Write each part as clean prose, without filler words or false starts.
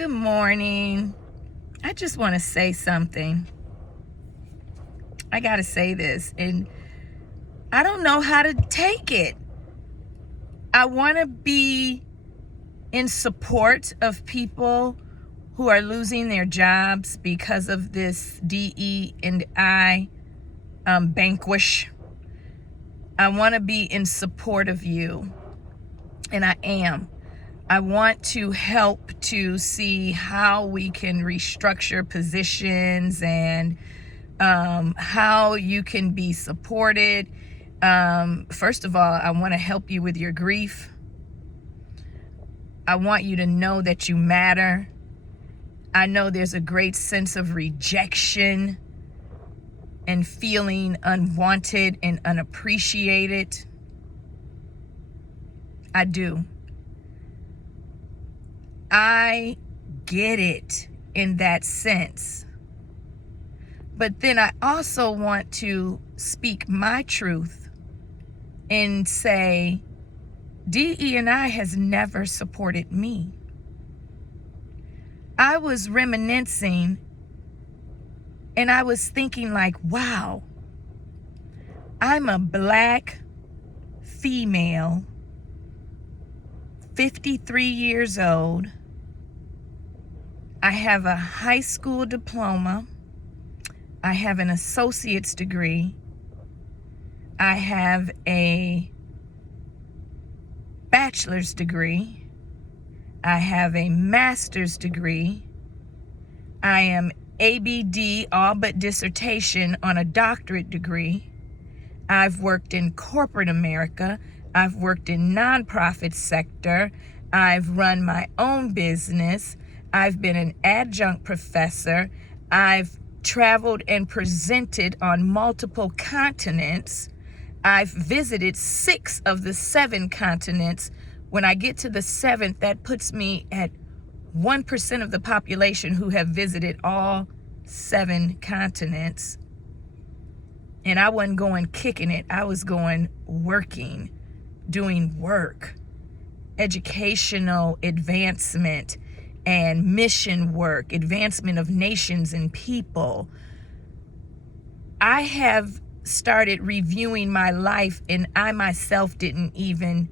Good morning. I just want to say something. I got to say this, and I don't know how to take it. I want to be in support of people who are losing their jobs because of this DE&I vanquish. I want to be in support of you, and I am. I want to help to see how we can restructure positions and how you can be supported. First of all, I want to help you with your grief. I want you to know that you matter. I know there's a great sense of rejection and feeling unwanted and unappreciated. I do. I get it in that sense. But then I also want to speak my truth and say, DE&I has never supported me. I was reminiscing and I was thinking like, wow, I'm a Black female, 53 years old. I have a high school diploma. I have an associate's degree. I have a bachelor's degree. I have a master's degree. I am ABD, all but dissertation, on a doctorate degree. I've worked in corporate America. I've worked in nonprofit sector. I've run my own business. I've been an adjunct professor. I've traveled and presented on multiple continents. I've visited 6 of the 7 continents. When I get to the 7th, that puts me at 1% of the population who have visited all 7 continents. And I wasn't going kicking it. I was going working, doing work, educational advancement and mission work, advancement of nations and people. I have started reviewing my life, and I myself didn't even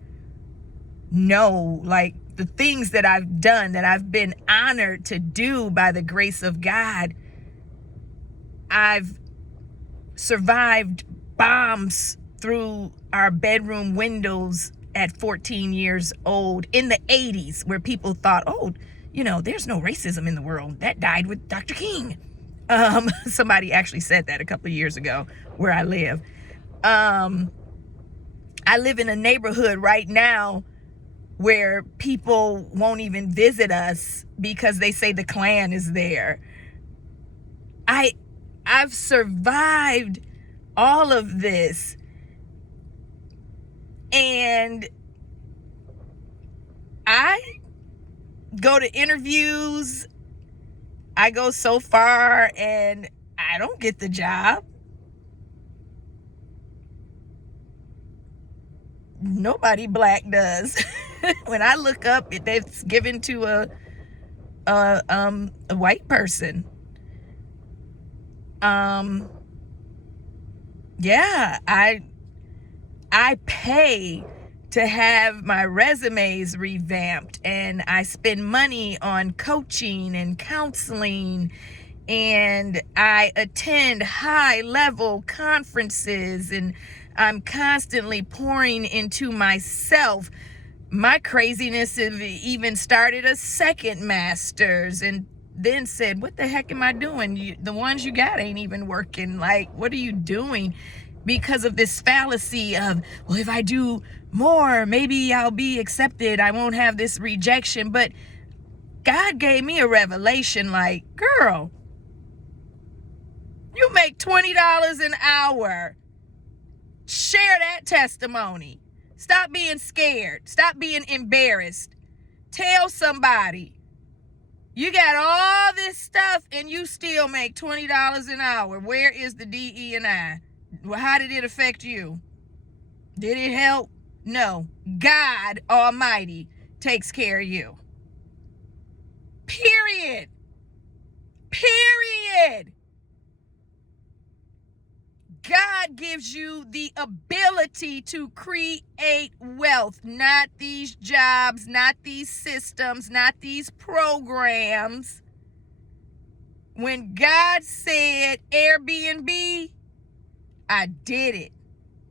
know, like, the things that I've done, that I've been honored to do by the grace of God. I've survived bombs through our bedroom windows at 14 years old in the 80s, where people thought, oh, there's no racism in the world. That died with Dr. King. Somebody actually said that a couple of years ago where I live. I live in a neighborhood right now where people won't even visit us because they say the Klan is there. I've survived all of this, and I go to interviews. I go so far and I don't get the job. Nobody Black does. When I look up, it's given to a white person. Yeah, I pay to have my resumes revamped, and I spend money on coaching and counseling, and I attend high-level conferences, and I'm constantly pouring into myself. My craziness even started a second master's, and then said, what the heck am I doing? The ones you got ain't even working. Like, what are you doing? Because of this fallacy of, well, if I do more, maybe I'll be accepted. I won't have this rejection. But God gave me a revelation like, girl, you make $20 an hour. Share that testimony. Stop being scared. Stop being embarrassed. Tell somebody. You got all this stuff and you still make $20 an hour. Where is the DE&I? Well, how did it affect you? Did it help? No. God Almighty takes care of you. Period. Period. God gives you the ability to create wealth, not these jobs, not these systems, not these programs. When God said Airbnb, I did it.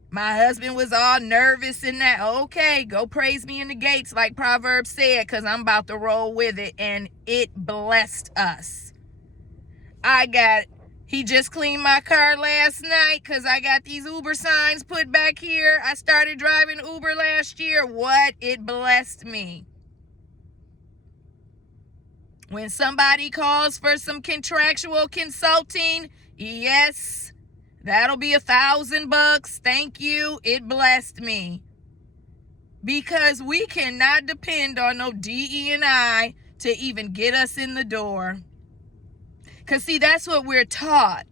My husband was all nervous in that. Okay, go praise me in the gates, like Proverbs said, because I'm about to roll with it. And it blessed us. He just cleaned my car last night because I got these Uber signs put back here. I started driving Uber last year. What? It blessed me. When somebody calls for some contractual consulting, yes, that'll be $1,000. Thank you. It blessed me. Because we cannot depend on no DE&I to even get us in the door. Because, see, that's what we're taught.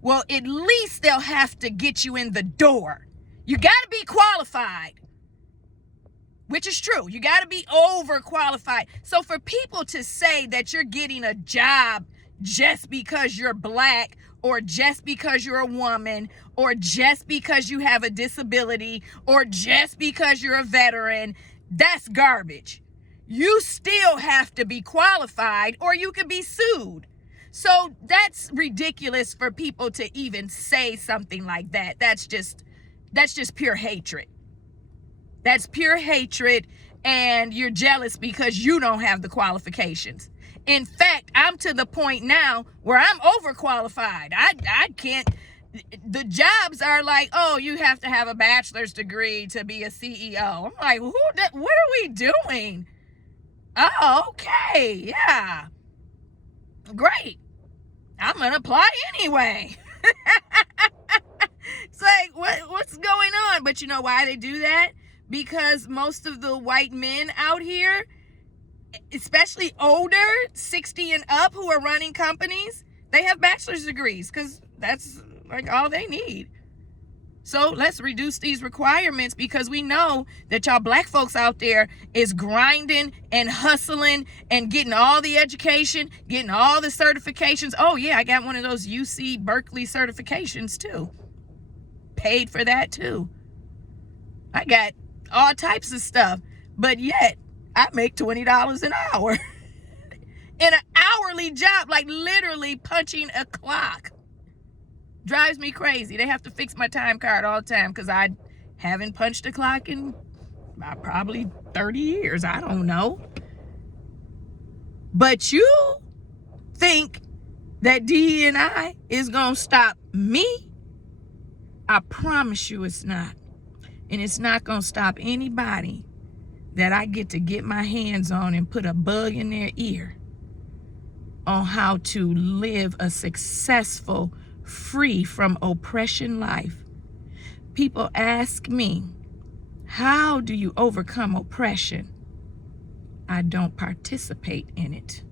Well, at least they'll have to get you in the door. You got to be qualified. Which is true. You got to be overqualified. So for people to say that you're getting a job just because you're black, or just because you're a woman, or just because you have a disability, or just because you're a veteran, that's garbage. You still have to be qualified or you could be sued. So that's ridiculous for people to even say something like that. That's just pure hatred. That's pure hatred, and you're jealous because you don't have the qualifications. In fact, I'm to the point now where I'm overqualified. I can't. The jobs are like, oh, you have to have a bachelor's degree to be a CEO. I'm like, what are we doing? Oh, okay, yeah, great. I'm gonna apply anyway. It's like, what's going on? But you know why they do that? Because most of the white men out here, especially older, 60 and up, who are running companies, they have bachelor's degrees because that's like all they need. So let's reduce these requirements, because we know that y'all black folks out there is grinding and hustling and getting all the education, getting all the certifications. Oh yeah, I got one of those UC Berkeley certifications too. Paid for that too. I got all types of stuff, but yet I make $20 an hour in an hourly job, like literally punching a clock. Drives me crazy. They have to fix my time card all the time because I haven't punched a clock in probably 30 years. I don't know. But you think that DE&I is going to stop me? I promise you it's not. And it's not going to stop anybody that I get to get my hands on and put a bug in their ear on how to live a successful, free from oppression life. People ask me, how do you overcome oppression? I don't participate in it.